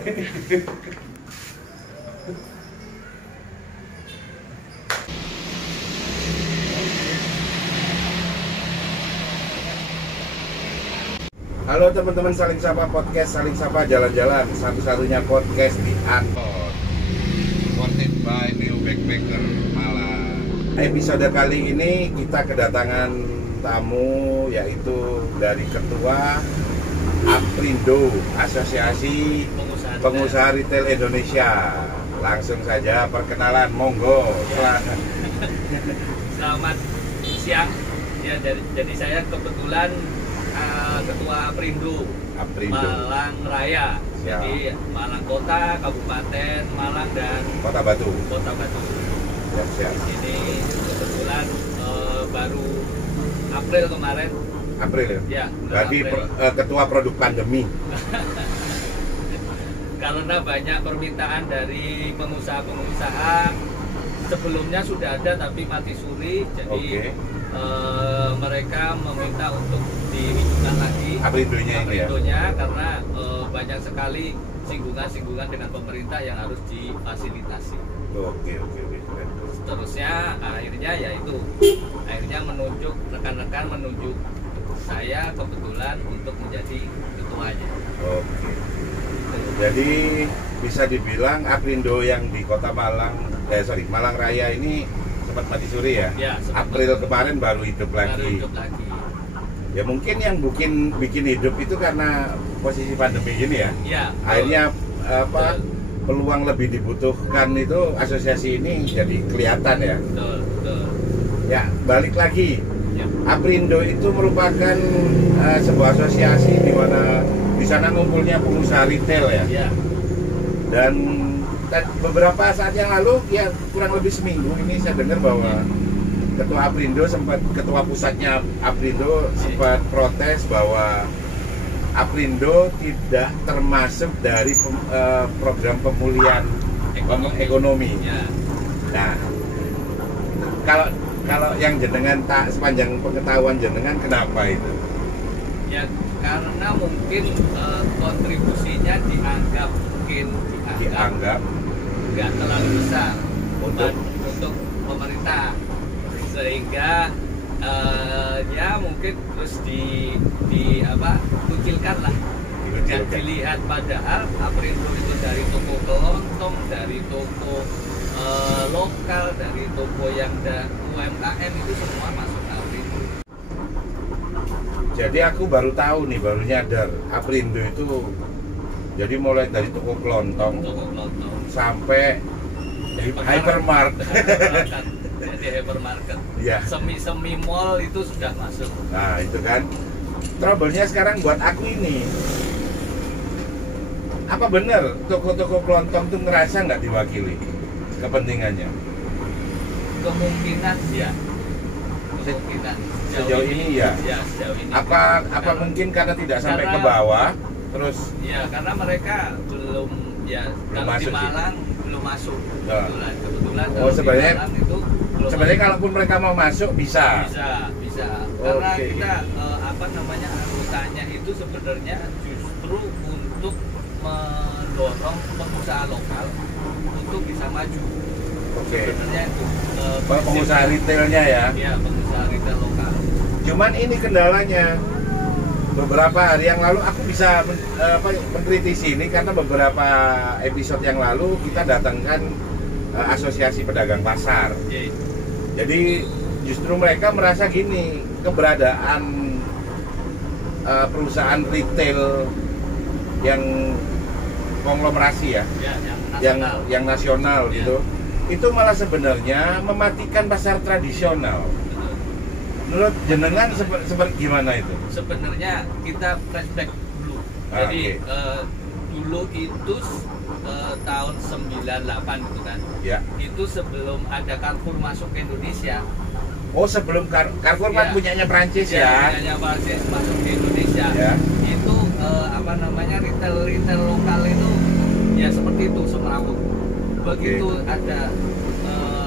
Halo teman-teman Saling Sapa Podcast, Saling Sapa Jalan-Jalan, satu-satunya podcast di Angkot, supported by New Backpacker Malang. Episode kali ini kita kedatangan tamu, yaitu dari Ketua Aprindo, Asosiasi Pengusaha Retail Indonesia. Langsung saja perkenalan, monggo. Selamat siang. Ya, jadi saya kebetulan Ketua Aprindo Malang Raya. Siap. Jadi Malang Kota, Kabupaten Malang dan Kota Batu. Siap. Ini kebetulan baru April kemarin. April ya? Ya. Berarti ketua produk pandemi. Karena banyak permintaan dari pengusaha-pengusaha. Sebelumnya sudah ada tapi mati suri. Jadi mereka meminta untuk dihidupkan lagi Aprindonya karena banyak sekali singgungan-singgungan dengan pemerintah yang harus difasilitasi. Oke. Seterusnya akhirnya menunjuk rekan-rekan menunjuk saya kebetulan untuk menjadi ketuanya. Oke. Jadi bisa dibilang Aprindo yang di Kota Malang, Malang Raya ini sempat mati suri ya? Ya, April kemarin baru hidup lagi. Ya mungkin yang bikin hidup itu karena posisi pandemi gini ya. Ya. Akhirnya peluang lebih dibutuhkan itu asosiasi ini jadi kelihatan ya. Betul. Ya, balik lagi. Ya. Aprindo itu merupakan sebuah asosiasi di mana di sana ngumpulnya pengusaha retail ya. Ya. Dan beberapa saat yang lalu, ya kurang lebih seminggu ini saya dengar bahwa ketua pusatnya Aprindo sempat protes bahwa Aprindo tidak termasuk dari program pemulihan ekonomi. Ya. Nah, kalau yang jenengan tak sepanjang pengetahuan jenengan, kenapa itu? Ya, karena mungkin kontribusinya dianggap nggak terlalu besar untuk pemerintah, sehingga ya mungkin terus dikucilkan lah. Dan dilihat padahal Aprindo itu dari toko kelontong, dari toko lokal, dari toko yang UMKM itu semua masuk Aprindo. Jadi aku baru tahu nih, baru nyadar Aprindo itu jadi mulai dari toko kelontong sampai hypermarket. Jadi hypermarket. Ya. Semi mall itu sudah masuk. Nah itu kan trouble-nya sekarang buat aku ini. Apa benar toko-toko kelontong tuh ngerasa nggak diwakili kepentingannya? Kemungkinan ya. Sejauh ini ya. Ya, sejauh ini. Apa mungkin karena tidak sampai ke bawah? Terus ya karena mereka belum kalau di Malang belum masuk. Kebetulan sebenarnya kalaupun mereka mau masuk bisa. Karena kita anggotanya itu sebenarnya justru untuk mendorong pengusaha lokal untuk bisa maju. Sebenarnya itu pengusaha retailnya ya. Ya, pengusaha retail lokal. Cuman ini kendalanya. Beberapa hari yang lalu aku bisa mengkritisi ini karena beberapa episode yang lalu kita datangkan asosiasi pedagang pasar. Jadi justru mereka merasa gini, keberadaan perusahaan retail yang konglomerasi ya, yang nasional gitu, itu malah sebenarnya mematikan pasar tradisional. Menurut jenengan seperti gimana itu? Sebenarnya kita flashback dulu. Jadi dulu itu tahun 98 itu kan. Ya. Itu sebelum ada Carrefour masuk ke Indonesia. Oh, sebelum Carrefour kan punyanya Prancis ya? Punyanya Prancis masuk ke Indonesia. Ya. Itu retail lokal itu ya seperti itu semrawut. Begitu ada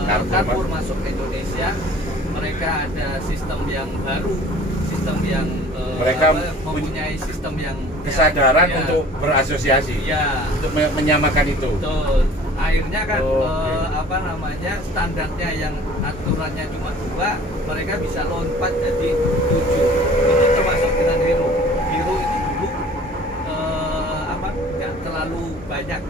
Carrefour masuk ke Indonesia, mereka ada sistem yang baru, sistem yang Mereka mempunyai sistem yang kesadaran ya, untuk berasosiasi, ya, untuk menyamakan itu. betul. Akhirnya kan Oke. standarnya yang aturannya cuma 2, mereka bisa lompat jadi 7. Itu termasuk dengan Hero. Hero itu dulu nggak terlalu banyak.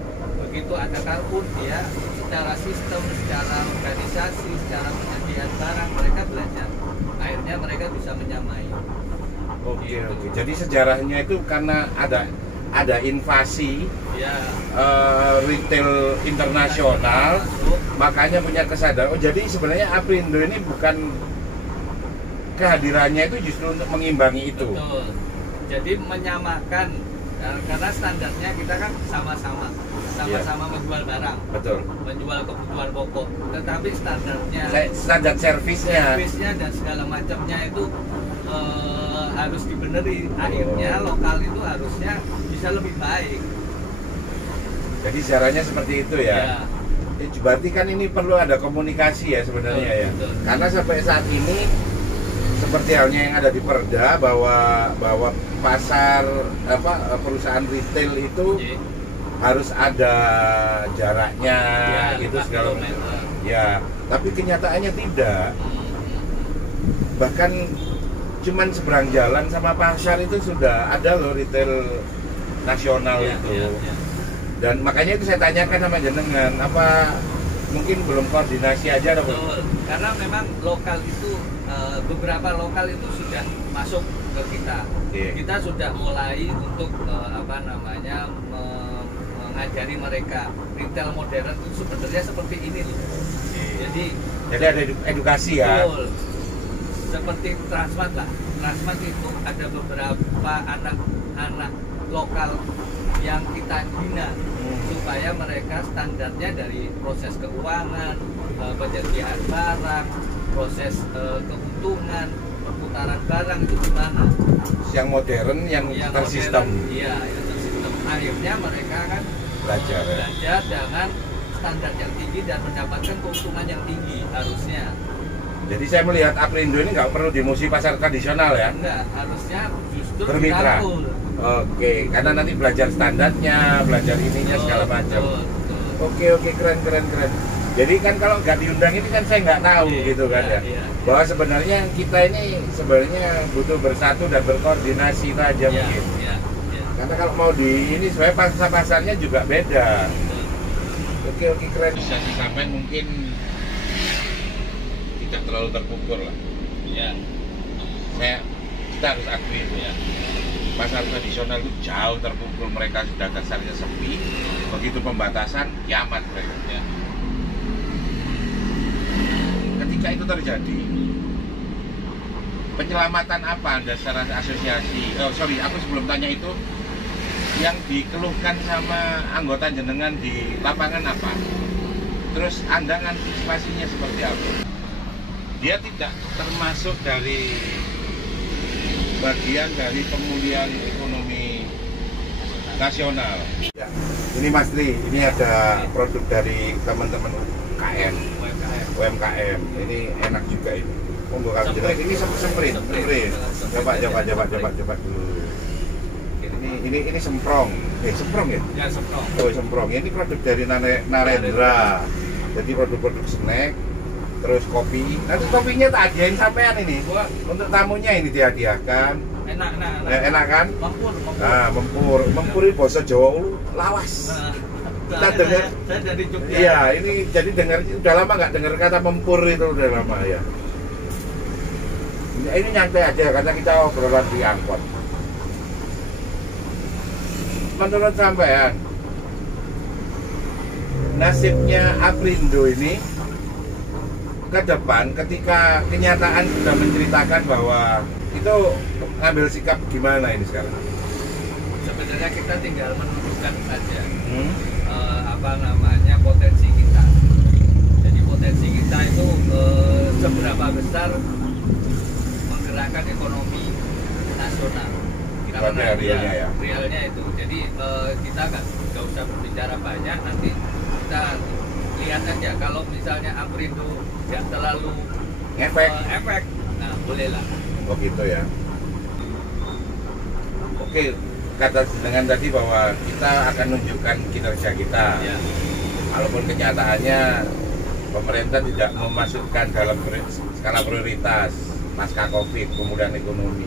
Begitu ada Carrefour, dia secara sistem, secara organisasi, secara penyediaan barang mereka belajar. Akhirnya mereka bisa menyamai. Oke, Gitu. oke. Jadi sejarahnya itu karena ada invasi Ya, retail internasional, masuk. makanya punya kesadaran. Oh, jadi sebenarnya Aprindo ini bukan kehadirannya itu justru untuk mengimbangi itu. Betul. Jadi menyamakan karena standarnya kita kan sama-sama menjual barang, Betul. menjual kebutuhan pokok. Tetapi standarnya, Standar servisnya. servisnya dan segala macamnya itu harus dibeneri. Akhirnya lokal itu harusnya bisa lebih baik. Jadi sejarahnya seperti itu ya. Berarti kan ini perlu ada komunikasi ya sebenarnya ya. Betul. Karena sampai saat ini seperti halnya yang ada di Perda bahwa pasar perusahaan retail itu Jadi, harus ada jaraknya ya, gitu 5 segala macam. kilometer. Ya, tapi kenyataannya tidak. Bahkan cuman seberang jalan sama pasar itu sudah ada loh retail nasional Ya, itu. ya, ya. Dan makanya itu saya tanyakan sama jenengan, apa mungkin belum koordinasi aja atau Betul. Karena memang lokal itu beberapa lokal itu sudah masuk ke kita. Iya. Kita sudah mulai untuk mengajari mereka retail modern itu sebenarnya seperti ini loh. Jadi ada edukasi ya. betul. Seperti Transmart lah. Transmart itu ada beberapa anak-anak lokal yang kita bina supaya mereka standarnya dari proses keuangan, penyediaan barang, proses keuntungan, perputaran barang itu gimana? Yang modern, yang tersistem. Iya, yang tersistem. Akhirnya mereka kan Belajar, ya. belajar dengan standar yang tinggi dan mendapatkan keuntungan yang tinggi harusnya. Jadi saya melihat Aprindo ini nggak perlu dimusuhi pasar tradisional ya. Enggak, harusnya justru Bermitra. dirangkul. Oke, karena nanti belajar standarnya, belajar ininya segala macam. Betul. Oke, keren. Jadi kan kalau nggak diundang ini kan saya nggak tahu Iya, gitu kan ya. iya. Bahwa sebenarnya kita ini sebenarnya butuh bersatu dan berkoordinasi itu aja Iya, mungkin. iya, iya. Karena kalau mau di ini sebenarnya pasarnya juga beda. Betul. Oke, keren. Bisa disampaikan mungkin tidak terlalu terpukul lah. Ya, Kita harus akui itu ya. Pasar tradisional itu jauh terpukul, mereka sudah dasarnya sepi. Begitu pembatasan, kiamat mereka. ya. Ketika itu terjadi, penyelamatan apa Anda secara asosiasi? Aku sebelum tanya itu, yang dikeluhkan sama anggota jenengan di lapangan apa? Terus Anda antisipasinya seperti apa? Dia tidak termasuk dari bagian dari pemulihan ekonomi nasional. Ya, ini Mas Tri, ini ada produk dari teman-teman UKM, UMKM. Ini enak juga ini. Monggo Kang Jeneng. Ini semprit. Coba dulu. Ini semprong. Semprong ya? Ya, semprong. Oh, semprong. Ini produk dari Narendra. Jadi produk-produk snack, terus kopi. Nanti kopinya tak hadiahin sampean ini. Untuk tamunya ini dihadiahkan. Enak kan? Mempur. Nah, mempur ini bahasa Jawa lawas. Kita dengar. Saya dari Jogja. Iya, ini jadi dengar udah lama nggak dengar kata mempur itu udah lama ya. Ini nyantai aja karena kita obrolan di angkot. Menurut sampean, nasibnya Aprindo ini ke depan ketika kenyataan sudah menceritakan bahwa itu ngambil sikap gimana ini sekarang? Sebenarnya kita tinggal menunjukkan saja potensi kita. Jadi potensi kita itu seberapa besar menggerakkan ekonomi nasional. Karena realnya ya. Realnya itu. Jadi kita nggak usah berbicara banyak. Nanti kita lihat aja kalau misalnya Aprindo nggak terlalu efek. nah bolehlah. Oh gitu ya. Oke, kata dengan tadi bahwa kita akan menunjukkan kinerja kita. Ya. Walaupun kenyataannya pemerintah tidak memasukkan dalam skala prioritas pasca Covid, kemudian ekonomi.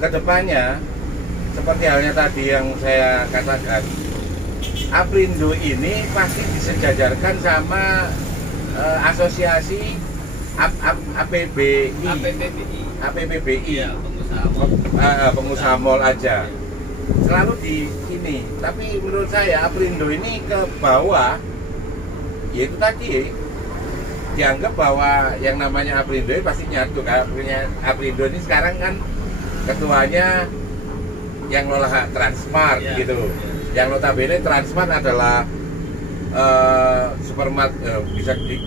Kedepannya, seperti halnya tadi yang saya katakan, Aprindo ini pasti disejajarkan sama asosiasi APBI, Ya, pengusaha mall. pengusaha mall aja. Selalu di ini. Tapi menurut saya Aprindo ini ke bawah, yaitu tadi dianggap bahwa yang namanya Aprindo pasti nyatu. Aprindo ini sekarang kan ketuanya yang ngelola Transmart Ya, gitu. ya. Yang notabene Transmart adalah supermarket, bisa di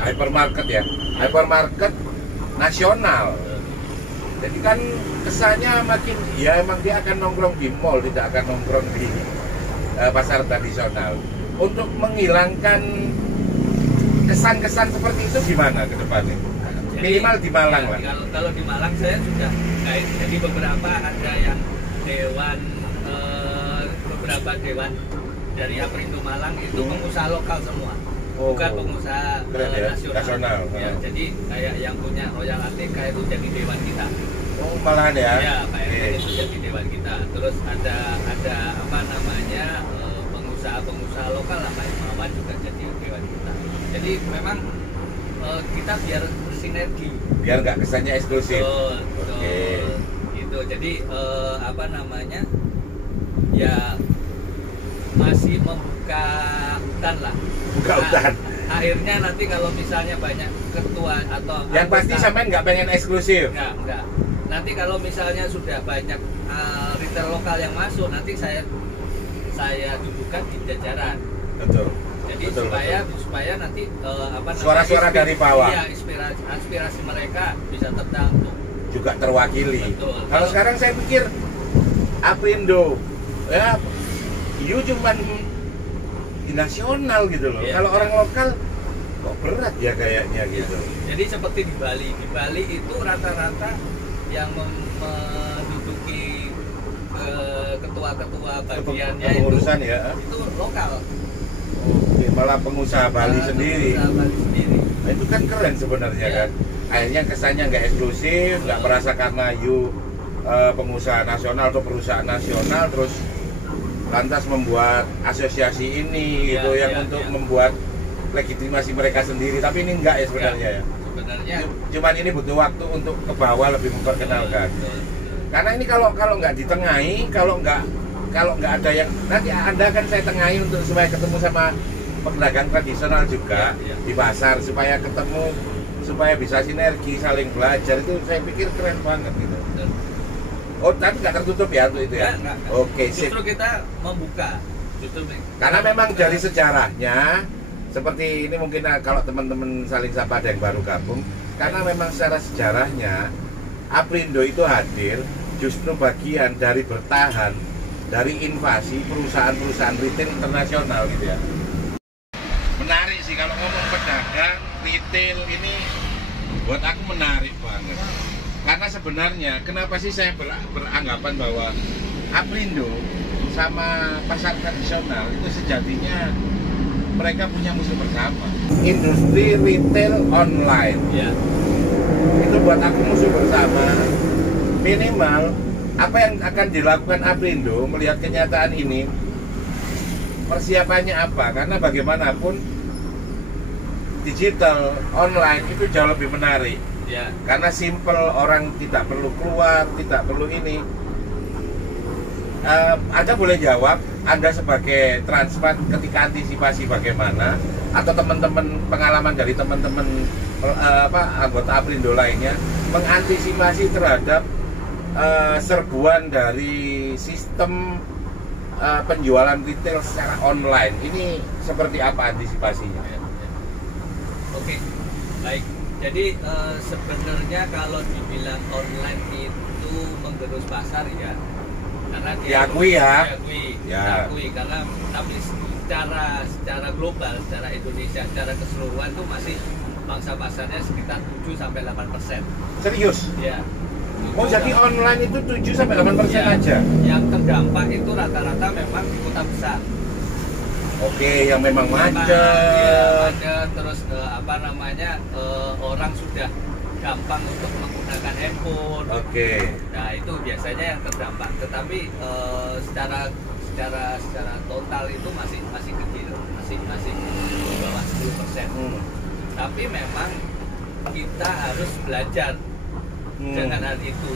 hypermarket ya, hypermarket nasional. Jadi kan kesannya makin ya emang dia akan nongkrong di mall, tidak akan nongkrong di pasar tradisional. Untuk menghilangkan kesan-kesan seperti itu gimana ke depannya? Minimal di Malang lah. Kalau di Malang saya sudah jadi beberapa ada yang dewan beberapa dewan dari Aprindo Malang itu pengusaha lokal semua. Oh, Bukan pengusaha keren ya, nasional. Ya, jadi kayak yang punya Royal Ateca itu jadi dewan kita. Oh, malahan ya? Ya, Pak RT itu jadi dewan kita. Terus ada apa namanya pengusaha lokal lah, Pak Imawan juga jadi dewan kita. Jadi memang kita biar bersinergi. Biar nggak kesannya eksklusif. Oke. Gitu. Jadi apa namanya? Ya masih membuka hutan lah. Buka hutan. Akhirnya nanti kalau misalnya banyak ketua atau Yang pasti sampean nggak pengen eksklusif. Enggak. Nanti kalau misalnya sudah banyak retail lokal yang masuk, nanti saya dudukkan di jajaran. Betul. Jadi betul, supaya nanti apa namanya? Suara-suara dari bawah. Iya, aspirasi mereka bisa tertampung. Juga terwakili. Betul. Kalau sekarang saya pikir Aprindo ya cuman di nasional gitu loh. Iya. Kalau orang lokal kok berat ya kayaknya gitu. Jadi seperti di Bali itu rata-rata yang menduduki ketua-ketua bagiannya Pengurusan itu, ya. itu lokal. Oke, malah pengusaha Bali sendiri. Pengusaha Bali sendiri. Nah, itu kan keren sebenarnya Iya. kan. Akhirnya kesannya nggak eksklusif, nggak merasa karena pengusaha nasional atau perusahaan nasional terus lantas membuat asosiasi ini Iya, gitu yang iya, untuk iya. membuat legitimasi mereka sendiri. Tapi ini enggak ya sebenarnya ya. Sebenarnya Cuman ini butuh waktu untuk ke bawah lebih memperkenalkan. Karena ini kalau nggak ditengahi, kalau nggak ada yang nanti Anda kan saya tengahi untuk supaya ketemu sama pedagang tradisional juga Iya, iya. di pasar supaya ketemu supaya bisa sinergi saling belajar itu saya pikir keren banget gitu. Oh, tapi nggak tertutup ya untuk itu ya? Enggak. Oke, sip. Justru kita membuka. Karena memang dari sejarahnya seperti ini mungkin kalau teman-teman saling sapa ada yang baru gabung, karena memang secara sejarahnya Aprindo itu hadir justru bagian dari bertahan dari invasi perusahaan-perusahaan retail internasional gitu ya. Menarik sih kalau ngomong pedagang retail ini buat aku menarik banget. Karena sebenarnya kenapa sih saya beranggapan bahwa Aprindo sama pasar tradisional itu sejatinya mereka punya musuh bersama. Industri retail online. Ya. Itu buat aku musuh bersama. Minimal apa yang akan dilakukan Aprindo melihat kenyataan ini, persiapannya apa? Karena bagaimanapun digital online itu jauh lebih menarik. Ya. Karena simple, orang tidak perlu keluar, tidak perlu ini. Anda boleh jawab, Anda sebagai Transmart ketika antisipasi bagaimana, atau teman-teman pengalaman dari teman-teman anggota Aprindo lainnya mengantisipasi terhadap serbuan dari sistem penjualan retail secara online. Ini seperti apa antisipasinya? Oke, baik. Jadi sebenarnya kalau dibilang online itu menggerus pasar ya, karena Diakui ya. diakui karena tapi secara global, secara Indonesia, secara keseluruhan itu masih pangsa pasarnya sekitar 7-8%. Serius? Ya, Oh, jadi online itu 7-8% Ya, aja. yang terdampak itu rata-rata memang di kota besar. Oke, yang memang macet. Macet, terus orang sudah gampang untuk menggunakan handphone. Oke. Nah, itu biasanya yang terdampak. Tetapi secara total itu masih kecil, masih di bawah 10%. Tapi memang kita harus belajar dengan hal itu.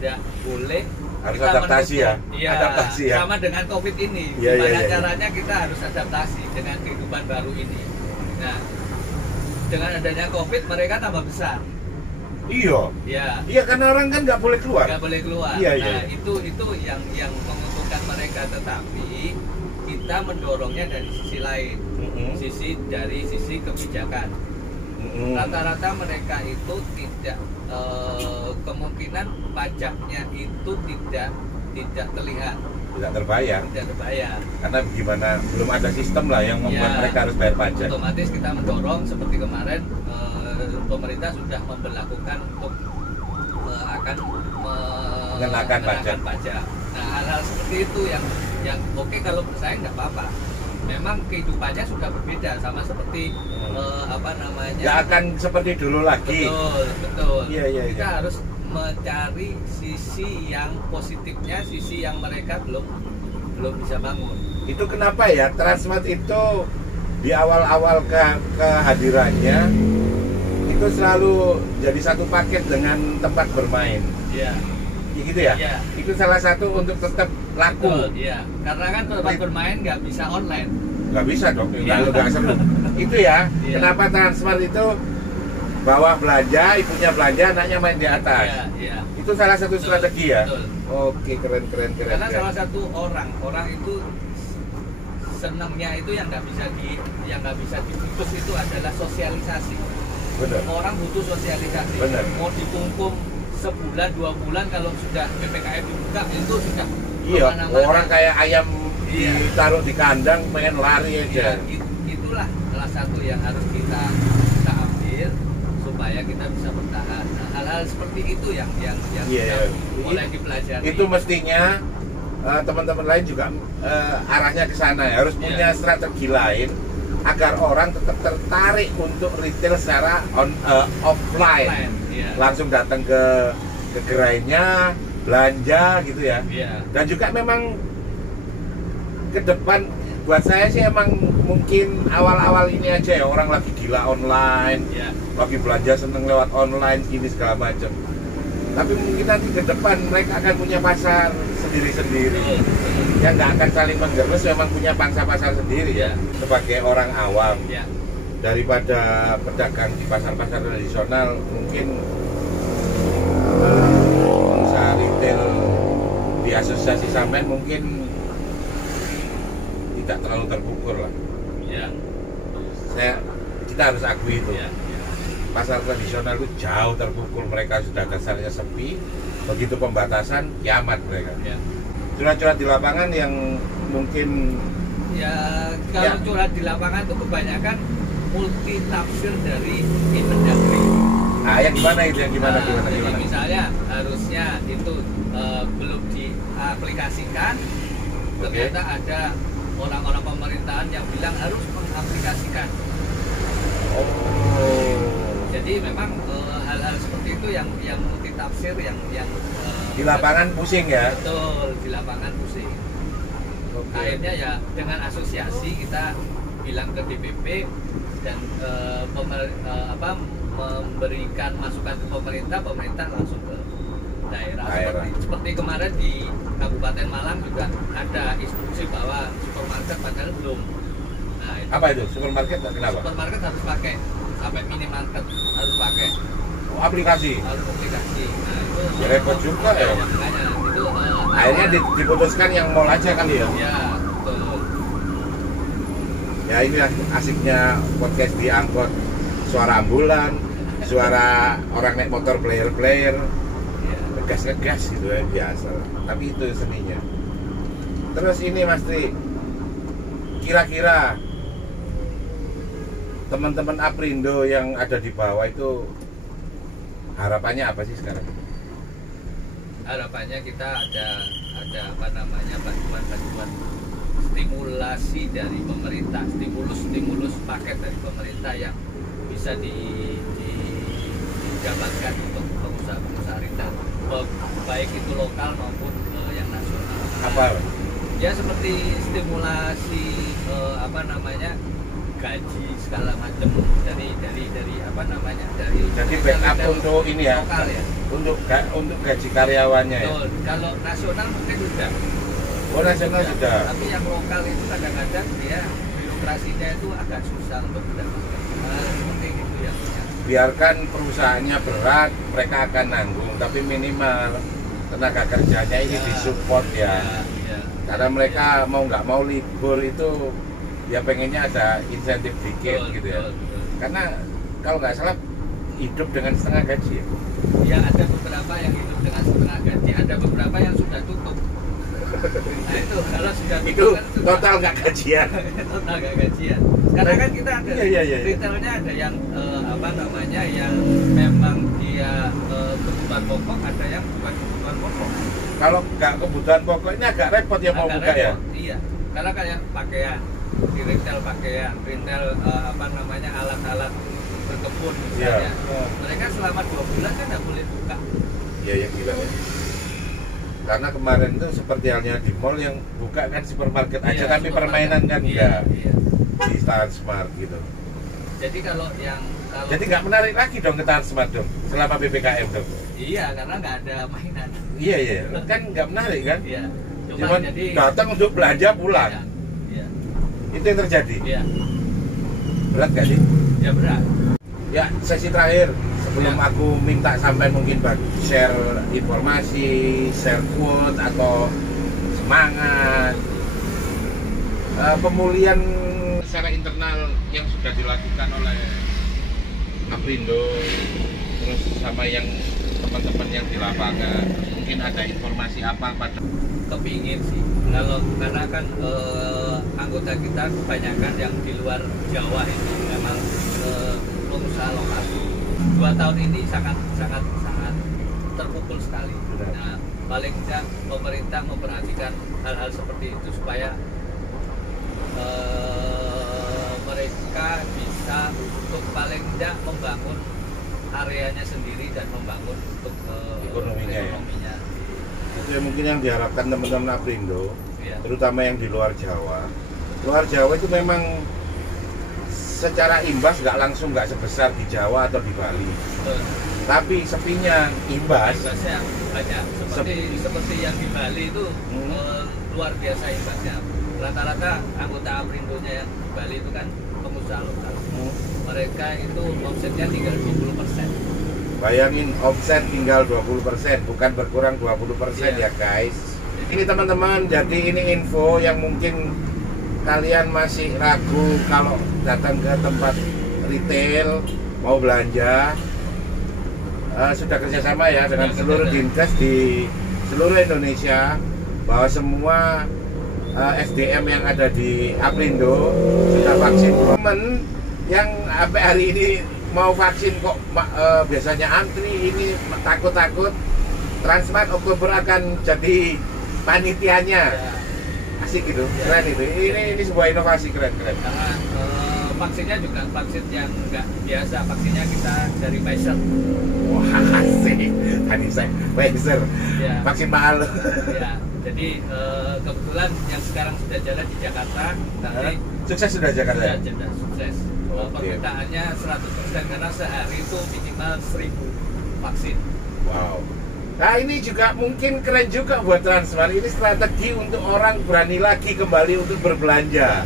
Tidak boleh Harus kita adaptasi ya. Iya, Adaptasi ya. sama dengan COVID ini. Iya, Gimana iya, iya. caranya kita harus adaptasi dengan kehidupan baru ini. Nah, dengan adanya COVID mereka tambah besar. Iya. Ya. Iya, karena orang kan nggak boleh keluar. Nggak boleh keluar. Iya, iya. Nah, itu yang menguntungkan mereka, tetapi kita mendorongnya dari sisi lain. Dari sisi kebijakan. Rata-rata mereka itu tidak kemungkinan pajaknya itu tidak terlihat, Tidak terbayar. Karena gimana, belum ada sistem lah yang membuat mereka harus bayar pajak. Otomatis kita mendorong seperti kemarin pemerintah sudah memberlakukan untuk akan mengenakan pajak. Nah, hal-hal seperti itu yang oke, kalau bersaing nggak apa-apa. Memang kehidupannya sudah berbeda, sama seperti Nggak akan seperti dulu lagi. Betul. Iya. Kita harus mencari sisi yang positifnya, sisi yang mereka belum bisa bangun. Itu kenapa ya Transmart itu di awal-awal kehadirannya itu selalu jadi satu paket dengan tempat bermain. Iya. Gitu ya? Iya. Itu salah satu untuk tetap laku. Iya. Karena kan tempat bermain nggak bisa online. Nggak bisa dong, Iya. nggak seru. Itu ya, Iya. kenapa Transmart itu bawa belanja, ibunya belanja, anaknya main di atas. Iya. Itu salah satu strategi ya? Betul. Oke, keren. Karena salah satu orang itu senangnya itu yang nggak bisa diputus itu adalah sosialisasi. Bener. Orang butuh sosialisasi. Bener. Mau dikungkum sebulan 2 bulan, kalau sudah PPKM dibuka itu sudah Iya, kemana-mana. orang kayak ayam Iya. ditaruh di kandang pengen lari aja. Itulah salah satu yang harus kita ambil supaya kita bisa bertahan. Nah, hal-hal seperti itu yang Iya. mulai dipelajari. Itu mestinya teman-teman lain juga arahnya ke sana ya. Harus punya strategi lain agar orang tetap tertarik untuk retail secara offline. Iya. Langsung datang ke gerainya, belanja gitu ya. Iya. Dan juga memang ke depan buat saya sih emang mungkin awal-awal ini aja ya, orang lagi gila online, Iya. lagi belanja seneng lewat online gini segala macam. Tapi mungkin nanti ke depan mereka akan punya pasar sendiri-sendiri yang nggak akan saling menggerus, memang punya pangsa pasar sendiri ya. Sebagai orang awam, Iya. daripada pedagang di pasar-pasar tradisional, mungkin usaha retail di asosiasi sampean mungkin tidak terlalu terpukul lah. Iya. Kita harus akui itu. Iya. Pasar tradisional itu jauh terpukul, mereka sudah dasarnya sepi. Begitu pembatasan, kiamat mereka. Iya. Curhat-curhat di lapangan yang mungkin Kalau curhat di lapangan itu kebanyakan multi tafsir dari Kemendagri. yang gimana itu, yang gimana? Jadi misalnya harusnya itu belum diaplikasikan, ternyata ada orang-orang pemerintahan yang bilang harus mengaplikasikan. Jadi memang hal-hal seperti itu yang multi tafsir yang di lapangan pusing ya. Betul, di lapangan pusing. Akhirnya ya dengan asosiasi kita bilang ke DPP dan memberikan masukan ke pemerintah langsung ke daerah. Seperti kemarin di Kabupaten Malang juga ada instruksi bahwa supermarket padahal belum. Nah, Apa itu supermarket? Kenapa? Supermarket harus pakai, sampai minimarket harus pakai. Aplikasi. Harus aplikasi. Nah, itu Ya, repot juga ya. makanya itu Akhirnya diputuskan yang mall aja kali ya. ya, betul. Ya inilah asiknya podcast di angkot. Suara ambulan, suara orang naik motor player-player, Ya. ngegas-ngegas gitu ya, biasa. Tapi itu seninya. Terus ini Mas Tri, kira-kira teman-teman Aprindo yang ada di bawah itu harapannya apa sih sekarang? harapannya kita ada apa namanya bantuan stimulasi dari pemerintah, stimulus paket dari pemerintah yang bisa dijabatkan untuk pengusaha retail, baik itu lokal maupun yang nasional. Apa? Ya seperti stimulasi apa namanya gaji segala macam dari apa namanya dari jadi backup untuk ini ya, lokal ya, untuk gaji karyawannya ya. Betul. Kalau nasional mungkin sudah. Oh, nasional sudah. Tapi yang lokal itu kadang-kadang dia birokrasinya itu agak susah untuk mendapatkan. Seperti itu ya. Biarkan perusahaannya berat, mereka akan nanggung, tapi minimal tenaga kerjanya ini disupport ya. Karena mereka mau nggak mau libur itu ya pengennya ada insentif dikit gitu ya. Karena kalau nggak salah hidup dengan setengah gaji ya. Ya ada beberapa yang hidup dengan setengah gaji, ada beberapa yang sudah tutup. Nah itu kalau sudah tutup itu kan total nggak gajian. Total nggak gajian. Karena kan kita ada retailnya ada yang apa namanya yang memang dia kebutuhan pokok, ada yang bukan kebutuhan pokok. Kalau nggak kebutuhan pokok ini agak repot ya mau buka ya. Iya, karena kayak pakaian, di retail pakaian, retail apa namanya alat-alat berkebun misalnya. Mereka selama 2 bulan kan nggak boleh buka. Iya ya gila ya. Karena kemarin itu seperti halnya di mall yang buka kan supermarket aja, tapi permainan kan enggak. Iya. Di Transmart gitu. Jadi jadi nggak menarik lagi dong ke Transmart dong selama PPKM dong. Iya, karena nggak ada mainan. Iya kan nggak menarik kan. Iya. Cuman datang untuk belanja pulang. Iya. Itu yang terjadi. Iya. Berat gak sih? Ya berat. Ya sesi terakhir sebelum aku minta sampai mungkin share informasi, share quote atau semangat, pemulihan secara internal yang sudah dilakukan oleh Aprindo, terus sama yang teman-teman yang di lapangan, mungkin ada informasi apa pada kepingin sih karena kan anggota kita kebanyakan yang di luar Jawa ini memang pengusaha lokal. 2 tahun ini sangat terpukul sekali. Nah, paling tidak pemerintah memperhatikan hal-hal seperti itu supaya mereka bisa untuk paling tidak membangun areanya sendiri dan membangun untuk ekonominya. Itu yang mungkin yang diharapkan teman-teman Aprindo, terutama yang di luar Jawa. Luar Jawa itu memang secara imbas nggak sebesar di Jawa atau di Bali. Tapi sepinya imbasnya banyak. Seperti yang di Bali itu luar biasa imbasnya. Rata-rata anggota Aprindonya yang di Bali itu kan pengusaha lokal. Mereka itu omsetnya tinggal 20%. Bayangin omset tinggal 20%, bukan berkurang 20% ya guys. Ini teman-teman, jadi ini info yang mungkin kalian masih ragu kalau datang ke tempat retail mau belanja. Sudah kerjasama ya dengan seluruh dinkes di seluruh Indonesia, bahwa semua SDM yang ada di Aprindo sudah vaksin. Temen yang sampai hari ini mau vaksin kok biasanya antri, ini takut-takut. Transmart Oktober akan jadi panitianya. Asik gitu, keren itu. Ini sebuah inovasi keren. Karena vaksinnya juga vaksin yang nggak biasa, vaksinnya kita dari Pfizer. Wah asik, tadi saya Pfizer, vaksin mahal. Ya, jadi kebetulan yang sekarang sudah jalan di Jakarta, nanti sukses sudah Jakarta. Sudah sukses. Permintaannya 100% karena sehari itu minimal 1000 vaksin. Wow. Nah ini juga mungkin keren juga buat Transmart. Ini strategi untuk orang berani lagi kembali untuk berbelanja.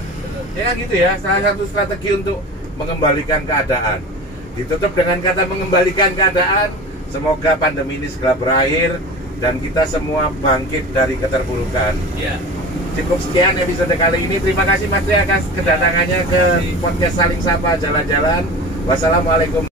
Ya gitu ya, salah satu strategi untuk mengembalikan keadaan. Ditutup dengan kata mengembalikan keadaan. Semoga pandemi ini segera berakhir dan kita semua bangkit dari keterpurukan. Ya. Cukup sekian episode kali ini. Terima kasih Mas Tri atas kedatangannya ke podcast Saling Sapa Jalan-Jalan. Wassalamualaikum.